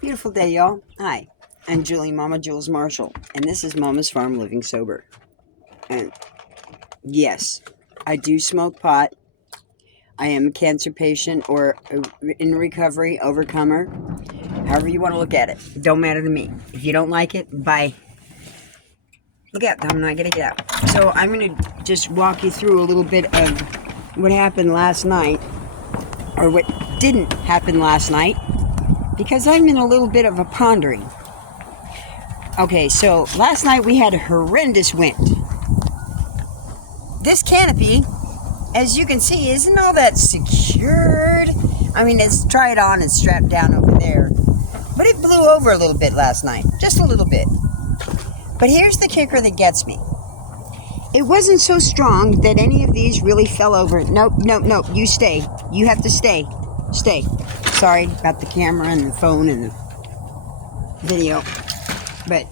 Beautiful day, y'all. Hi, I'm Julie, Mama Jules Marshall, and this is Mama's Farm Living Sober. And yes, I do smoke pot. I am a cancer patient or in recovery, overcomer. However you want to look at it. It don't matter to me. If you don't like it, bye. Look out, I'm not going to get out. So I'm going to just walk you through a little bit of what happened last night, or what didn't happen last night, because I'm in a little bit of a pondering. Okay, so last night we had a horrendous wind. This canopy, as you can see, isn't all that secured. I mean, it's tried on and strapped down over there. But it blew over a little bit last night. Just a little bit. But here's the kicker that gets me. It wasn't so strong that any of these really fell over. Nope. You stay. You have to stay. Stay. Sorry about the camera and the phone and the video. But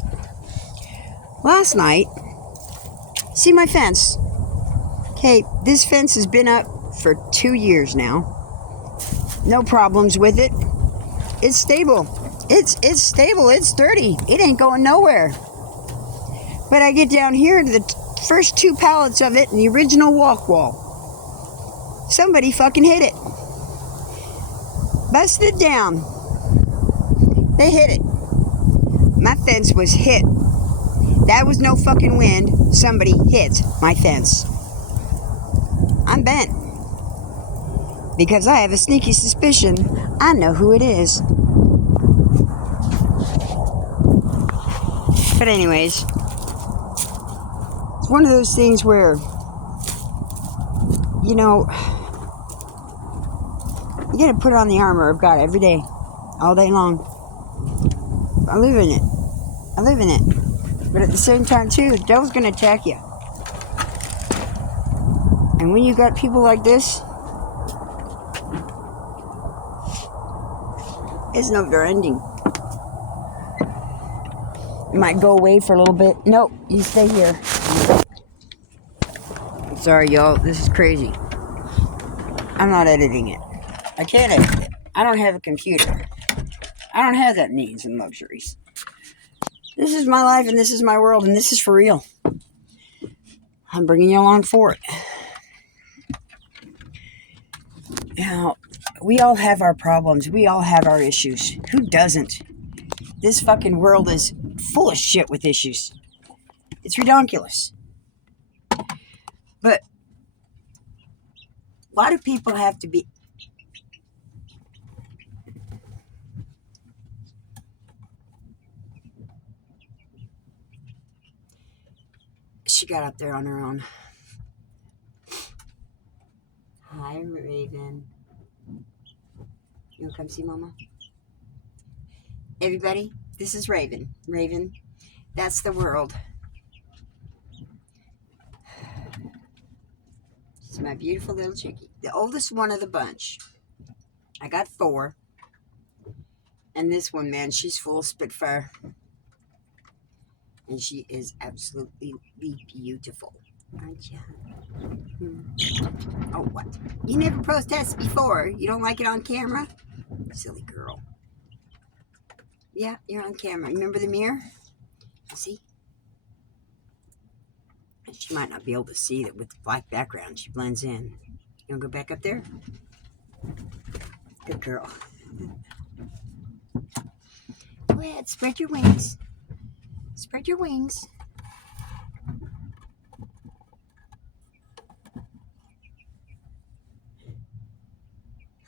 last night, see my fence? Okay, this fence has been up for 2 years now. No problems with it. It's stable. It's stable. It's sturdy. It ain't going nowhere. But I get down here to the first 2 pallets of it in the original walk wall. Somebody fucking hit it. Busted down. They hit it. My fence was hit. That was no fucking wind. Somebody hit my fence. I'm bent. Because I have a sneaky suspicion I know who it is. But anyways, it's one of those things where, you know, you gotta put on the armor of God every day, all day long. I live in it. I live in it. But at the same time, too, the devil's gonna attack you. And when you got people like this, it's never ending. You might go away for a little bit. Nope, you stay here. Sorry, y'all. This is crazy. I'm not editing it. I can't edit it. I don't have a computer. I don't have that means and luxuries. This is my life, and this is my world, and this is for real. I'm bringing you along for it. Now, we all have our problems. We all have our issues. Who doesn't? This fucking world is full of shit with issues. It's ridiculous. But why do people have to be... She got up there on her own. Hi, Raven. You want to come see Mama? Everybody, this is Raven. Raven, that's the world. She's my beautiful little chickie. The oldest one of the bunch. I got 4. And this one, man, she's full of spitfire. And she is absolutely beautiful. Aren't you? Oh, what? You never protested before. You don't like it on camera? Silly girl. Yeah, you're on camera. Remember the mirror? See? She might not be able to see that with the black background. She blends in. You want to go back up there? Good girl. Go ahead, spread your wings. Spread your wings.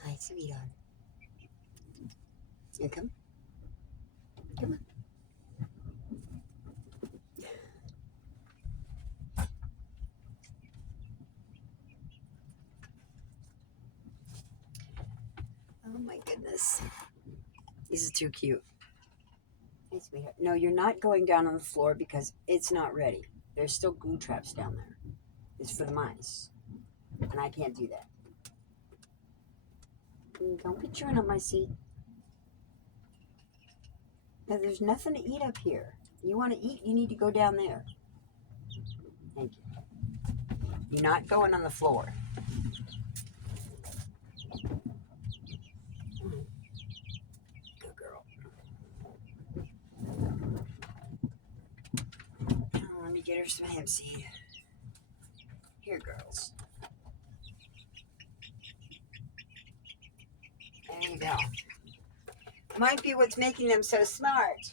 Hi, sweetheart. You come. Come on. Oh my goodness. This is too cute. Hey, sweetheart. No, you're not going down on the floor because it's not ready. There's still glue traps down there. It's for the mice. And I can't do that. Don't be chewing up my seat. Now, there's nothing to eat up here. You want to eat, you need to go down there. Thank you. You're not going on the floor. Good girl. get her some hemp seed. Here, girls. There you go. Might be what's making them so smart.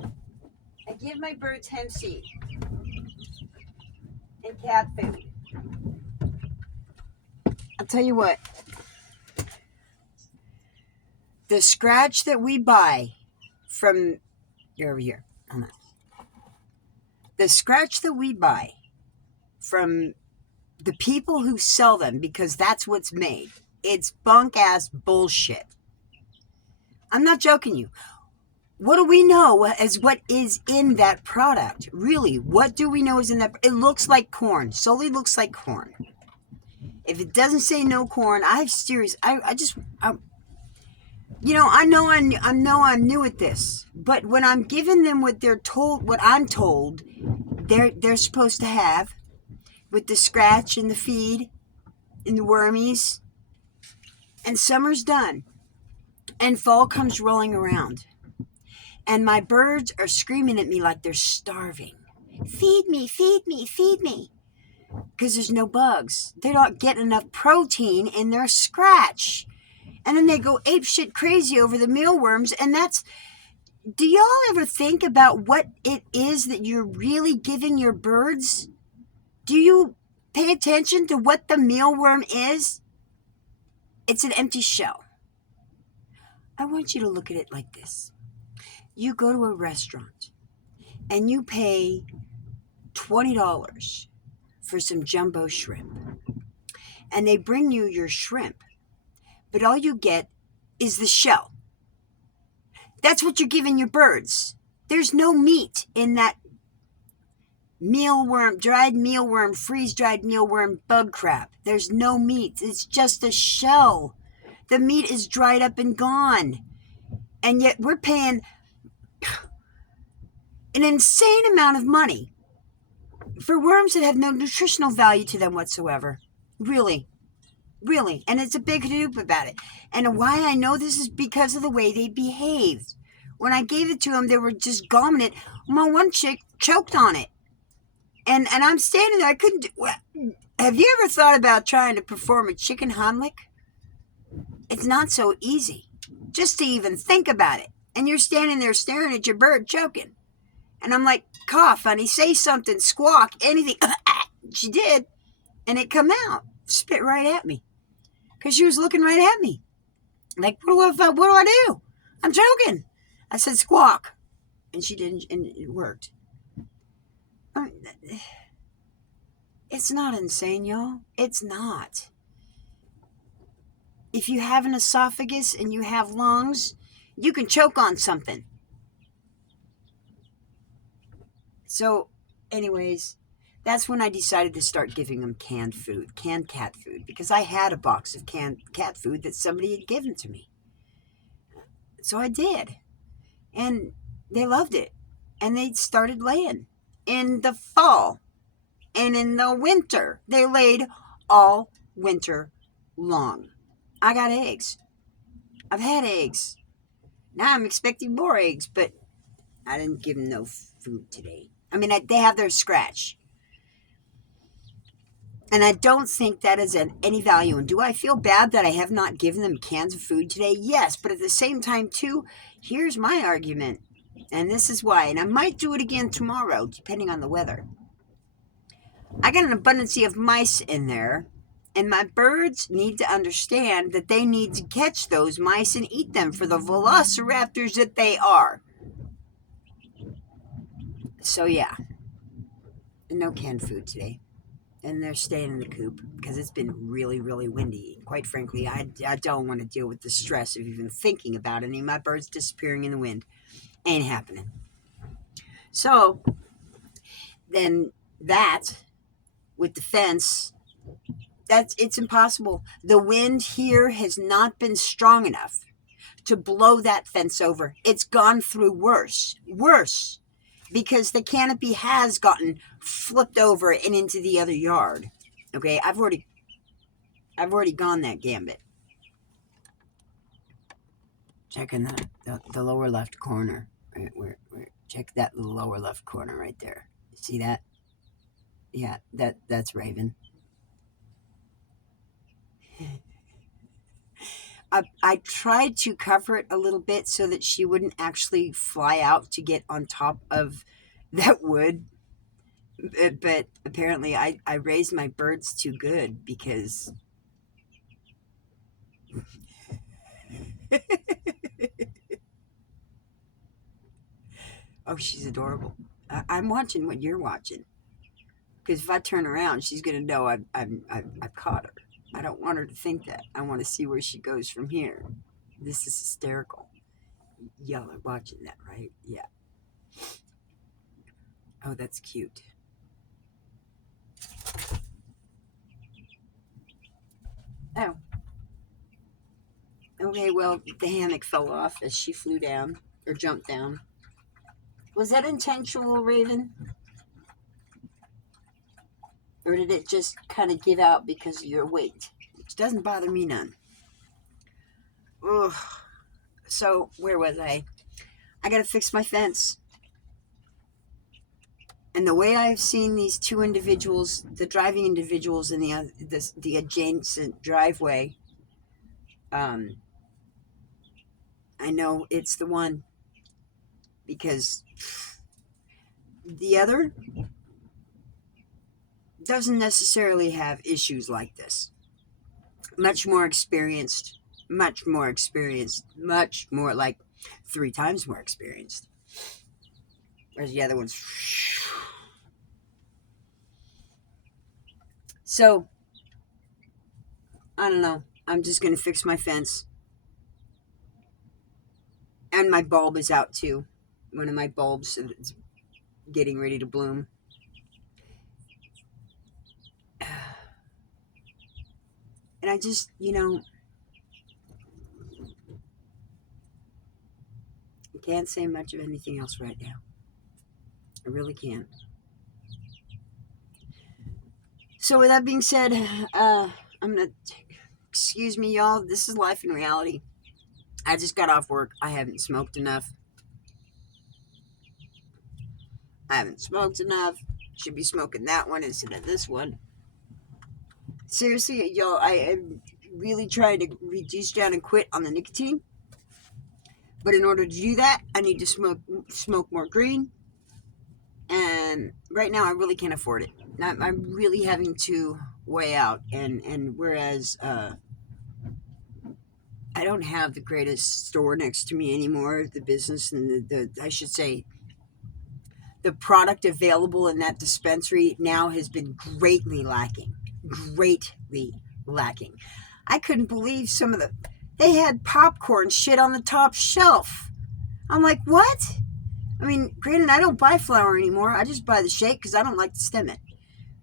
I give my birds hemp seed and cat food. I'll tell you what. The scratch that we buy from... You're over here. Hold on. The scratch that we buy from the people who sell them, because that's what's made, it's bunk-ass bullshit. I'm not joking you. What do we know as what is in that product? Really, what do we know is in that? It looks like corn. Solely looks like corn. If it doesn't say no corn, I know I'm new at this. But when I'm giving them what they're told, what I'm told, they're supposed to have, with the scratch and the feed and the wormies, and summer's done, and fall comes rolling around. And my birds are screaming at me like they're starving. Feed me, feed me, feed me. Because there's no bugs. They're not getting enough protein in their scratch. And then they go apeshit crazy over the mealworms. And do y'all ever think about what it is that you're really giving your birds? Do you pay attention to what the mealworm is? It's an empty shell. I want you to look at it like this. You go to a restaurant and you pay $20 for some jumbo shrimp. And they bring you your shrimp, but all you get is the shell. That's what you're giving your birds. There's no meat in that mealworm, dried mealworm, freeze-dried mealworm bug crap. There's no meat. It's just a shell. The meat is dried up and gone. And yet we're paying an insane amount of money for worms that have no nutritional value to them whatsoever. Really. And it's a big hoop about it. And why I know this is because of the way they behaved. When I gave it to them, they were just gomming it. My one chick choked on it. And I'm standing there. I couldn't do... Have you ever thought about trying to perform a chicken Heimlich? It's not so easy. Just to even think about it. And you're standing there staring at your bird choking. And I'm like, cough, honey, say something, squawk, anything. She did. And it come out. Spit right at me. Because she was looking right at me. Like, what do I do? I'm choking. I said, squawk. And she didn't, and it worked. It's not insane, y'all. It's not. If you have an esophagus and you have lungs, you can choke on something. So, anyways, that's when I decided to start giving them canned cat food, because I had a box of canned cat food that somebody had given to me. So I did. And they loved it. And they started laying in the fall and in the winter. They laid all winter long. I got eggs. I've had eggs. Now I'm expecting more eggs, but I didn't give them no food today. I mean, they have their scratch. And I don't think that is any value. And do I feel bad that I have not given them cans of food today? Yes, but at the same time, too, here's my argument. And this is why. And I might do it again tomorrow, depending on the weather. I got an abundance of mice in there. And my birds need to understand that they need to catch those mice and eat them for the velociraptors that they are. So, yeah. No canned food today. And they're staying in the coop because it's been really, really windy. Quite frankly, I don't want to deal with the stress of even thinking about any of my birds disappearing in the wind. Ain't happening. So, then that, with the fence, it's impossible. The wind here has not been strong enough to blow that fence over. It's gone through worse. Because the canopy has gotten flipped over and into the other yard. Okay, I've already gone that gambit. Checking the lower left corner. Check that lower left corner right there. See that? Yeah, that's Raven. I tried to cover it a little bit so that she wouldn't actually fly out to get on top of that wood. But apparently, I raised my birds too good because oh, she's adorable. I'm watching what you're watching because if I turn around, she's gonna know I've caught her. I don't want her to think that. I want to see where she goes from here. This is hysterical. Y'all are watching that, right? Yeah. Oh, that's cute. Oh, okay. Well, the hammock fell off as she flew down or jumped down. Was that intentional, Raven? Or did it just kind of give out because of your weight? Which doesn't bother me none. Ugh. So, where was I? I gotta fix my fence. And the way I've seen these two individuals, the driving individuals in the adjacent driveway, um, I know it's the one because the other doesn't necessarily have issues like this. Much more experienced, much more like 3 times more experienced. Whereas the other one's. So, I don't know. I'm just going to fix my fence. And my bulb is out too. One of my bulbs is getting ready to bloom. And I just, I can't say much of anything else right now. I really can't. So, with that being said, I'm going to. Excuse me, y'all. This is life in reality. I just got off work. I haven't smoked enough. Should be smoking that one instead of this one. Seriously, y'all, I really tried to reduce down and quit on the nicotine. But in order to do that, I need to smoke more green. And right now, I really can't afford it. I'm really having to weigh out. And whereas I don't have the greatest store next to me anymore, the business and the I should say, the product available in that dispensary now has been greatly lacking. Greatly lacking. I couldn't believe they had popcorn shit on the top shelf. I'm like, what? I mean, granted, I don't buy flour anymore. I just buy the shake because I don't like to stem it.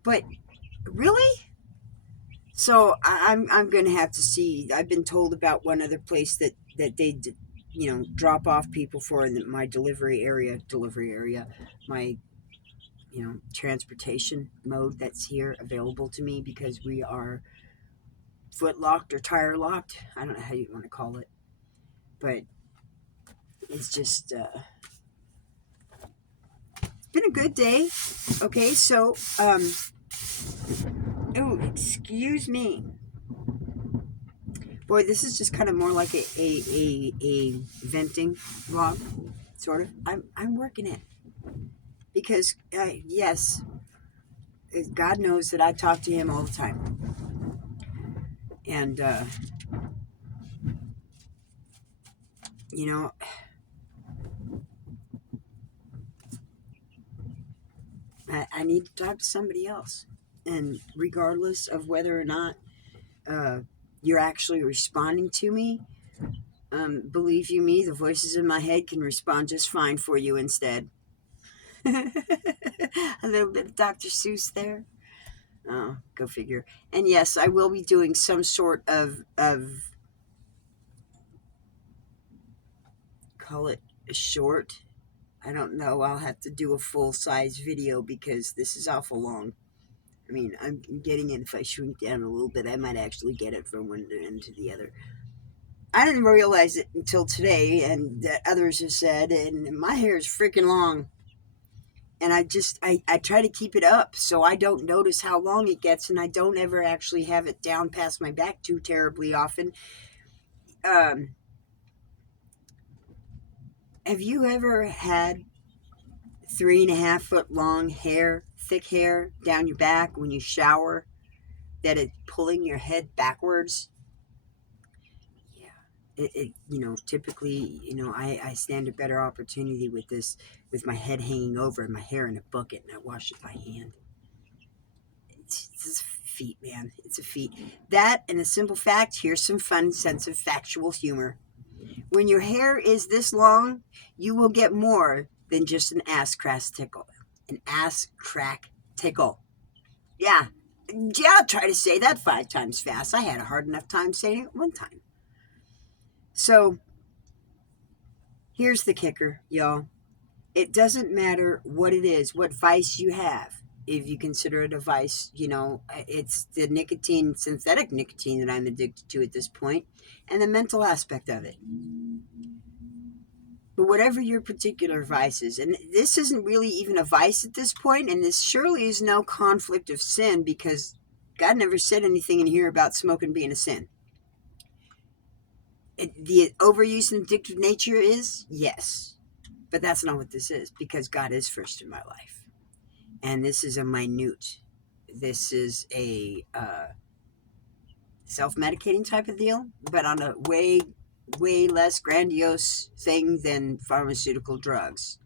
But really? So I'm going to have to see. I've been told about one other place that they drop off people for in my delivery area, my transportation mode that's here available to me because we are foot locked or tire locked. I don't know how you want to call it, but it's just it's been a good day. Okay, so oh, excuse me. Boy, this is just kind of more like a venting vlog, sort of. I'm working it because yes, God knows that I talk to Him all the time, and I need to talk to somebody else, and regardless of whether or not you're actually responding to me, believe you me, the voices in my head can respond just fine for you instead. A little bit of Dr. Seuss there. Oh, go figure. And yes, I will be doing some sort of call it a short. I don't know. I'll have to do a full size video because this is awful long. I mean, I'm getting it. If I shrink down a little bit, I might actually get it from one end to the other. I didn't realize it until today, and that others have said, and my hair is freaking long. And I try to keep it up so I don't notice how long it gets, and I don't ever actually have it down past my back too terribly often. Um, have you ever had 3.5 foot long hair, thick hair down your back when you shower, that it's pulling your head backwards? Yeah. Typically, I stand a better opportunity with this, with my head hanging over and my hair in a bucket, and I wash it by hand. It's a feat, man. It's a feat. That and the simple fact, here's some fun sense of factual humor. When your hair is this long, you will get more than just an ass crack tickle. An ass crack tickle. Yeah. Yeah, try to say that 5 times fast. I had a hard enough time saying it one time. So here's the kicker, y'all. It doesn't matter what it is, what vice you have. If you consider it a vice, it's the nicotine, synthetic nicotine that I'm addicted to at this point, and the mental aspect of it. But whatever your particular vice is, and this isn't really even a vice at this point, and this surely is no conflict of sin, because God never said anything in here about smoking being a sin. The overuse and addictive nature is, yes. But that's not what this is, because God is first in my life. And this is a minute. This is a self-medicating type of deal, but on a way, way less grandiose thing than pharmaceutical drugs,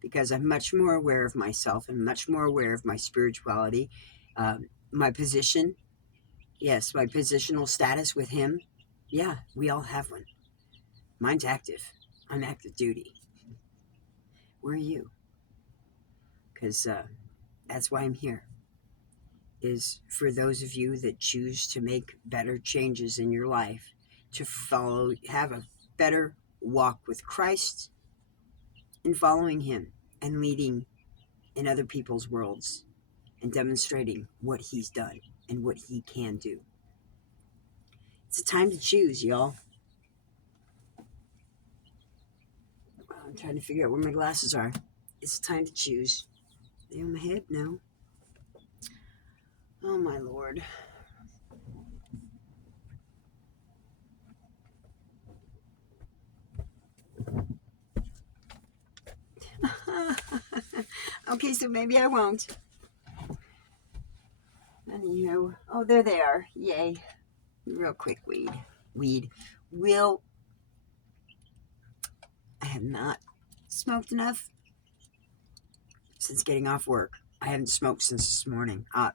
because I'm much more aware of myself and much more aware of my spirituality, my position. Yes, my positional status with Him. Yeah, we all have one. Mine's active. I'm active duty. Where are you? Because that's why I'm here, is for those of you that choose to make better changes in your life, to have a better walk with Christ and following Him and leading in other people's worlds and demonstrating what He's done and what He can do. It's a time to choose, y'all. I'm trying to figure out where my glasses are. It's time to choose. Are they on my head? No. Oh, my Lord. Okay, so maybe I won't. Anywho, oh, there they are. Yay. Real quick, weed. Will, I have not smoked enough since getting off work. I haven't smoked since this morning. I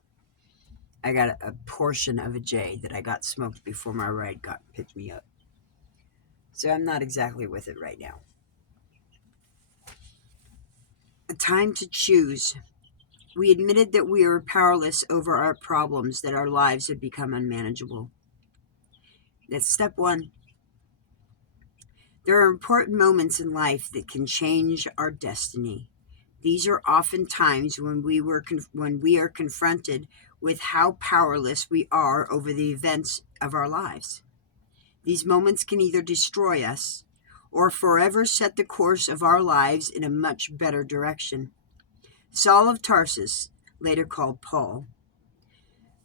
got a portion of a J that I got smoked before my ride picked me up. So I'm not exactly with it right now. A time to choose. We admitted that we are powerless over our problems, that our lives have become unmanageable. That's step one. There are important moments in life that can change our destiny. These are often times when we are confronted with how powerless we are over the events of our lives. These moments can either destroy us or forever set the course of our lives in a much better direction. Saul of Tarsus, later called Paul,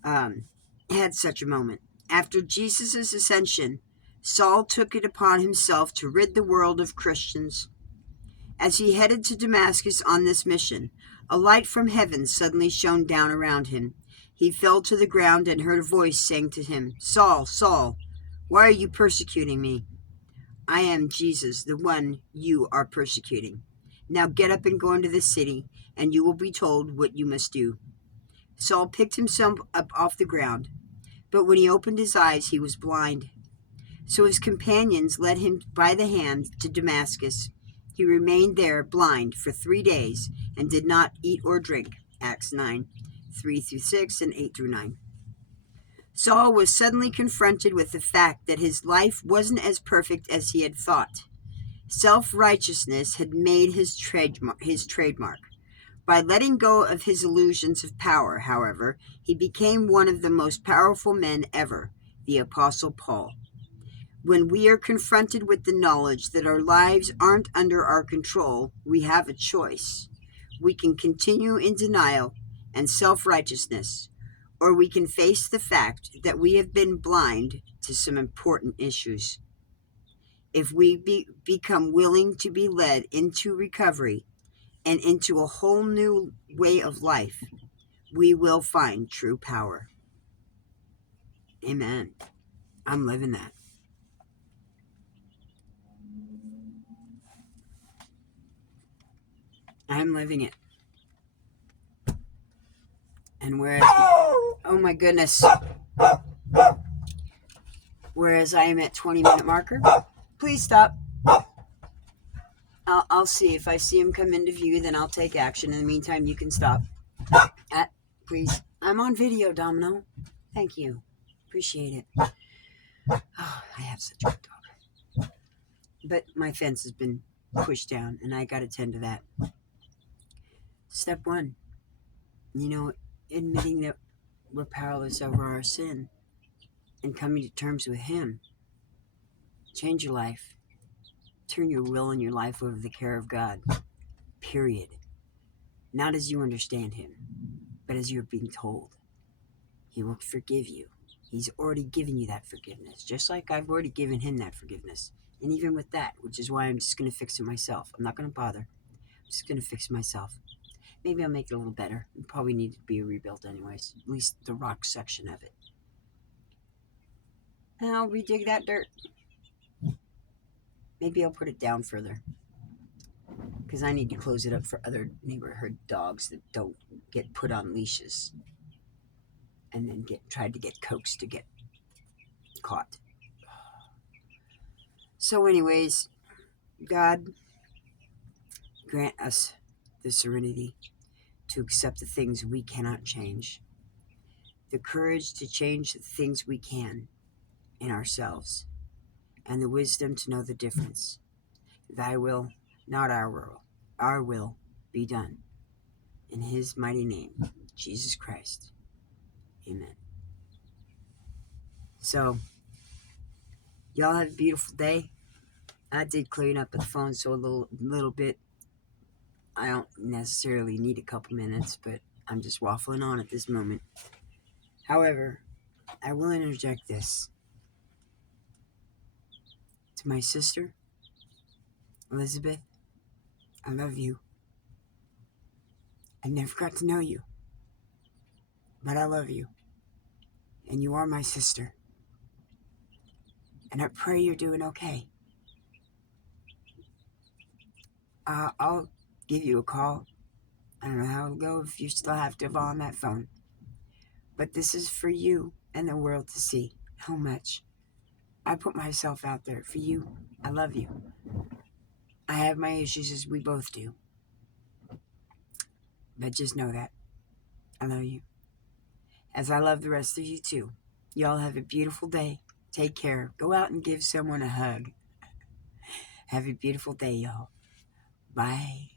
had such a moment. After Jesus' ascension, Saul took it upon himself to rid the world of Christians. As he headed to Damascus on this mission, a light from heaven suddenly shone down around him. He fell to the ground and heard a voice saying to him, "Saul, Saul, why are you persecuting me?" "I am Jesus, the one you are persecuting. Now get up and go into the city, and you will be told what you must do." Saul picked himself up off the ground, but when he opened his eyes, he was blind. So his companions led him by the hand to Damascus. He remained there blind for 3 days and did not eat or drink. Acts 9, 3-6 and 8-9. Saul was suddenly confronted with the fact that his life wasn't as perfect as he had thought. Self-righteousness had made his trademark. By letting go of his illusions of power, however, he became one of the most powerful men ever, the Apostle Paul. When we are confronted with the knowledge that our lives aren't under our control, we have a choice. We can continue in denial and self-righteousness, or we can face the fact that we have been blind to some important issues. If we become willing to be led into recovery and into a whole new way of life, we will find true power. Amen. I'm living that. I'm living it. And whereas, oh my goodness, whereas I am at 20-minute marker, please stop. I'll see. If I see him come into view, then I'll take action. In the meantime, you can stop. Please. I'm on video, Domino. Thank you. Appreciate it. Oh, I have such a good dog. But my fence has been pushed down, and I got to tend to that. Step one, admitting that we're powerless over our sin and coming to terms with Him. Change your life. Turn your will and your life over to the care of God. Period. Not as you understand Him, but as you're being told. He will forgive you. He's already given you that forgiveness, just like I've already given Him that forgiveness. And even with that, which is why I'm just going to fix it myself. I'm not going to bother. I'm just going to fix myself. Maybe I'll make it a little better. It probably need to be rebuilt anyways, at least the rock section of it. And I'll redig that dirt. Maybe I'll put it down further, because I need to close it up for other neighborhood dogs that don't get put on leashes and then tried to get coaxed to get caught. So anyways, God, grant us the serenity to accept the things we cannot change, the courage to change the things we can in ourselves, and the wisdom to know the difference. Thy will, not our will be done. In His mighty name, Jesus Christ. Amen. So, y'all have a beautiful day. I did clean up the phone so a little bit. I don't necessarily need a couple minutes, but I'm just waffling on at this moment. However, I will interject this. To my sister, Elizabeth, I love you. I never got to know you, but I love you. And you are my sister. And I pray you're doing okay. I'll give you a call. I don't know how it'll go if you still have to on that phone. But this is for you and the world to see how much I put myself out there for you. I love you. I have my issues, as we both do. But just know that. I love you. As I love the rest of you too. Y'all have a beautiful day. Take care. Go out and give someone a hug. Have a beautiful day, y'all. Bye.